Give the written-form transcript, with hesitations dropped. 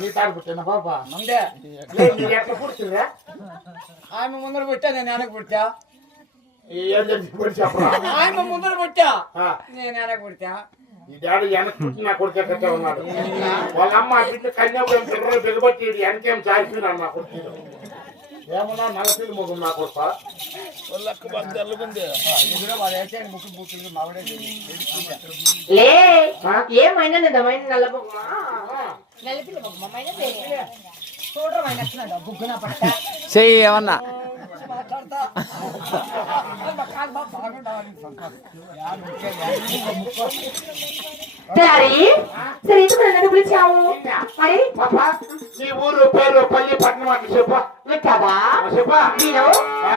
నీ తాడు పుట్టిన పాప ఎట్లా పుడుతుందా? ఆమె ముందర పుట్టా, నేను వెనక పుట్టా. చెప్పరా ముందర పుట్టా, నేను వెనక పుట్టా. ఈ డాడీ వెనక పుట్టిన కొడుకే ఉన్నాడు. వాళ్ళ అమ్మ బిడ్డ కన్యాకులం పిల్లలు బిగబట్టి వెనకేం చాలిపోయినా నా కొడుకు. ఏమన్నా నలసీలు మొగం నా కొడుక ఏమైనా చెయ్యి ఏమన్నా పిలిచావు నీ ఊరు పేరు పల్లి పట్టణం అంటే చెప్పా కదా చెప్పా నేను